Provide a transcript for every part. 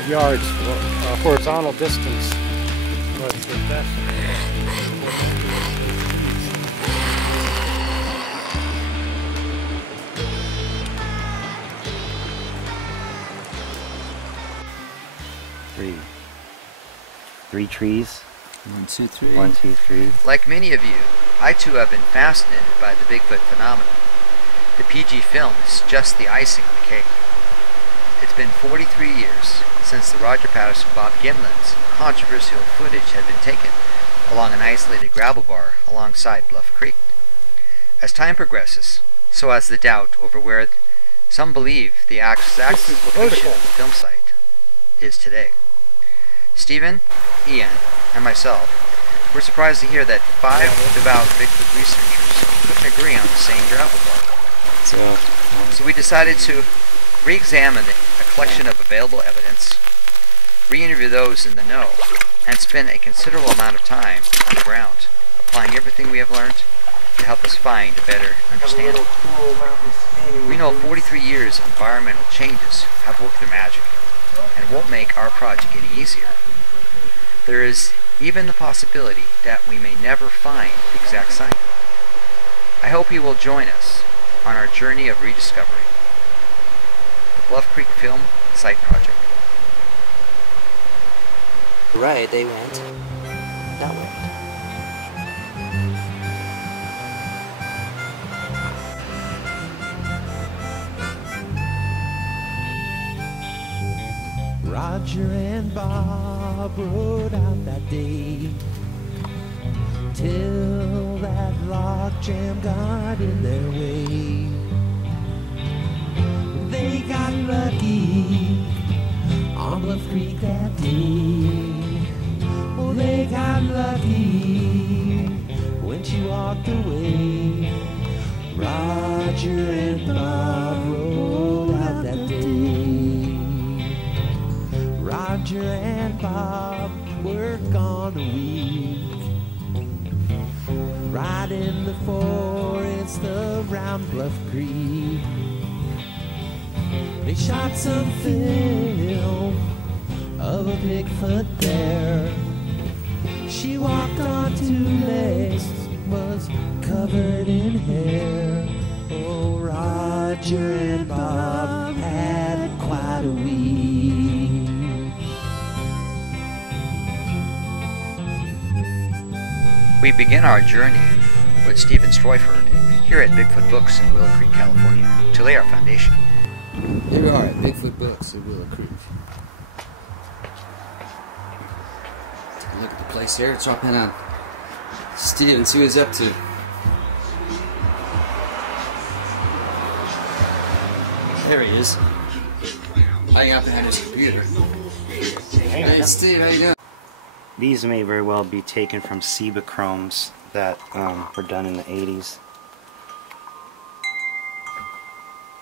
5 yards horizontal distance. But the best. Three trees. 1, 2, 3. 1, 2, 3. Like many of you, I too have been fascinated by the Bigfoot phenomenon. The PG film is just the icing on the cake. It's been 43 years since the Roger Bob Gimlin's controversial footage had been taken along an isolated gravel bar alongside Bluff Creek. As time progresses, so has the doubt over where some believe the exact location of the film site is today. Stephen, Ian, and myself were surprised to hear that 5 devout Bigfoot researchers couldn't agree on the same gravel bar. So we decided to re-examine a collection of available evidence, re-interview those in the know, and spend a considerable amount of time on the ground, applying everything we have learned to help us find a better understanding. We know 43 years of environmental changes have worked their magic, and won't make our project any easier. There is even the possibility that we may never find the exact site. I hope you will join us on our journey of rediscovery, the Bluff Creek Film Site Project. Right, they went that way. Roger and Bob rode out that day till that logjam got in their way. They got lucky on Bluff Creek that day. Oh, they got lucky when she walked away. Roger and Bob rode out that day. Roger and Bob work on a week, right in the forest around Bluff Creek. They shot some film of a Bigfoot there. She walked on 2 legs, was covered in hair. Oh, Roger and Bob had quite a week. We begin our journey with Stephen Streufert here at Bigfoot Books in Willow Creek, California, to lay our foundation. Here we are at Bigfoot Books in Willow Creek. Take a look at the place here. Let's drop in on Steve and see what he's up to. There he is. Hiding out behind his computer. Hey Steve, how you doing? These may very well be taken from Cibachromes that were done in the 80s.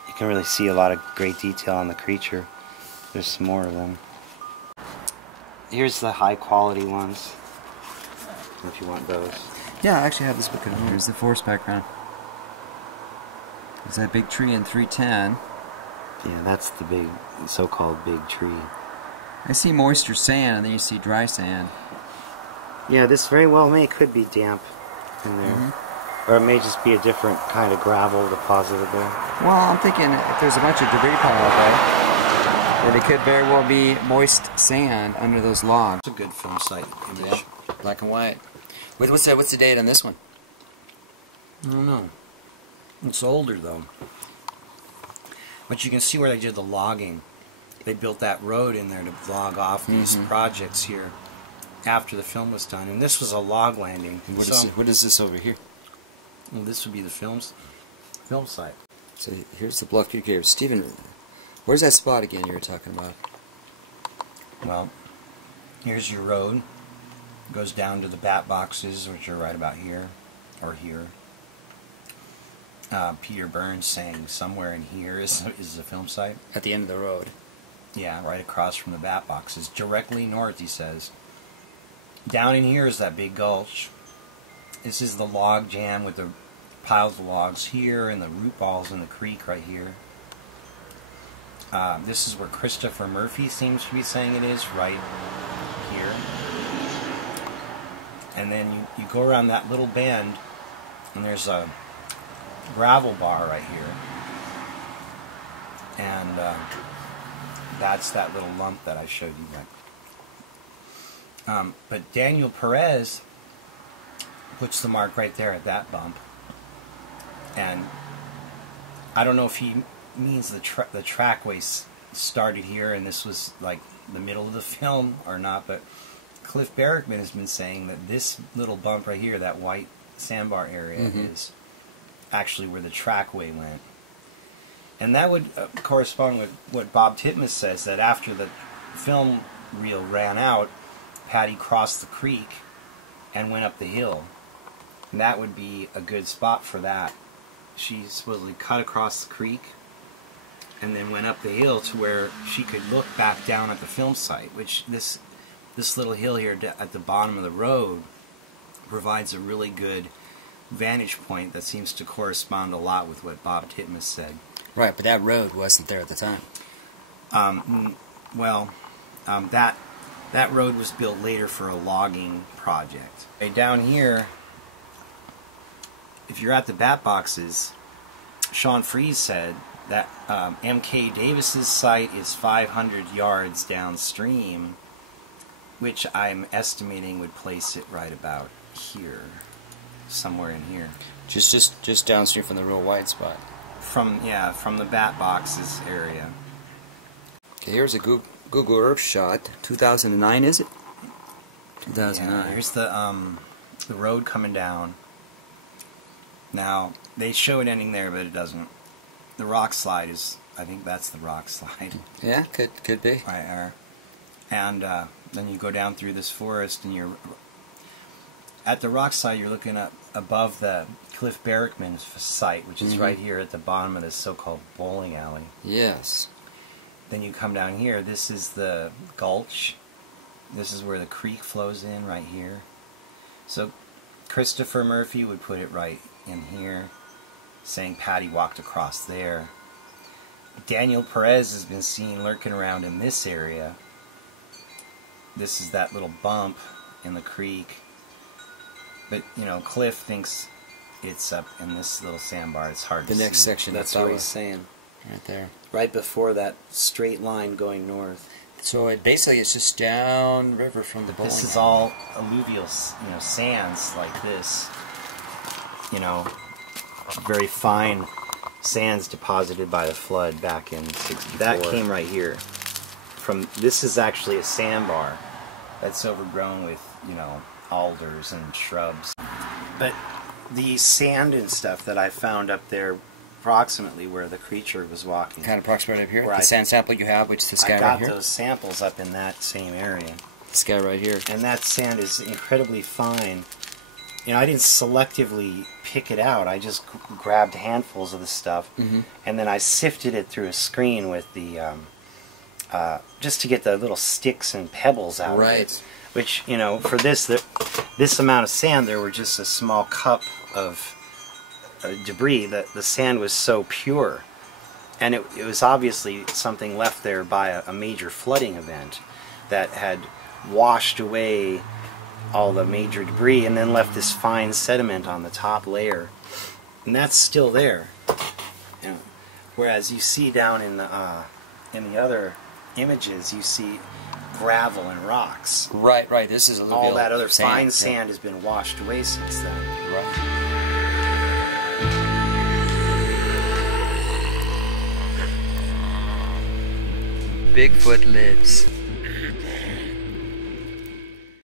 You can really see a lot of great detail on the creature. There's some more of them. Here's the high quality ones, if you want those. Yeah, I actually have this book at home. Here's the forest background. There's that big tree in 310. Yeah, that's the big, so-called big tree. I see moisture sand, and then you see dry sand. Yeah, this very well could be damp in there. Or it may just be a different kind of gravel deposited there. Well, I'm thinking if there's a bunch of debris piled up there, that it could very well be moist sand under those logs. It's a good film site image. Yeah. Black and white. What's the date on this one? I don't know. It's older though. But you can see where they did the logging. They built that road in there to log off these projects here after the film was done. And this was a log landing. What is this over here? Well, this would be the film site. So here's the Bluff Creek here. Stephen, where's that spot again you were talking about? Well, here's your road. It goes down to the bat boxes, which are right about here, or here. Peter Burns saying somewhere in here is the film site. At the end of the road. Yeah, right across from the bat boxes. Directly north, he says. Down in here is that big gulch. This is the log jam with the piles of logs here and the root balls in the creek right here. This is where Christopher Murphy seems to be saying it is, right here. And then you go around that little bend, and there's a gravel bar right here. And that's that little lump that I showed you. But Daniel Perez puts the mark right there at that bump. And I don't know if he means the trackway started here and this was like the middle of the film or not, but Cliff Barrickman has been saying that this little bump right here, that white sandbar area, is actually where the trackway went. And that would correspond with what Bob Titmus says, that after the film reel ran out, Patty crossed the creek and went up the hill. And that would be a good spot for that. She supposedly cut across the creek and then went up the hill to where she could look back down at the film site, which this little hill here at the bottom of the road provides a really good vantage point that seems to correspond a lot with what Bob Titmus said. Right, but that road wasn't there at the time. That road was built later for a logging project. Okay, down here, if you're at the bat boxes, Sean Fries said that M.K. Davis's site is 500 yards downstream, which I'm estimating would place it right about here, somewhere in here. Just downstream from the real white spot. From the bat boxes area. Okay, here's a Google Earth shot. 2009, is it? 2009. Yeah, here's the road coming down. Now they show it ending there, but it doesn't. The rock slide is, I think that's the rock slide. Yeah, could be. Right there. And then you go down through this forest, and you're at the rock slide. You're looking up above the Cliff Barrickman's site, which is right here at the bottom of this so-called bowling alley. Yes. Then you come down here. This is the gulch. This is where the creek flows in, right here. So Christopher Murphy would put it right in here, saying Patty walked across there. Daniel Perez has been seen lurking around in this area. This is that little bump in the creek. But, you know, Cliff thinks it's up in this little sandbar. It's hard to see. The next section. That's what he's saying. Right there. Right before that straight line going north. So basically it's just down river from the bowling This is alley. all alluvial, sands like this. Very fine sands deposited by the flood back in '64. That came right here. This is actually a sandbar that's overgrown with, alders and shrubs. But the sand and stuff that I found up there, approximately where the creature was walking. Kind of approximately up here. The sand sample you have, which is this guy I got right here. those samples up in that same area. This guy right here. And that sand is incredibly fine. I didn't selectively pick it out. I just grabbed handfuls of the stuff, and then I sifted it through a screen with the, just to get the little sticks and pebbles out of it. Which, for this amount of sand, there were just a small cup of debris. The sand was so pure, and it was obviously something left there by a major flooding event that had washed away all the major debris and then left this fine sediment on the top layer, and that's still there. Whereas you see down in the other images, you see gravel and rocks. Right. This is all that other fine sand has been washed away since then. Right. Bigfoot lives.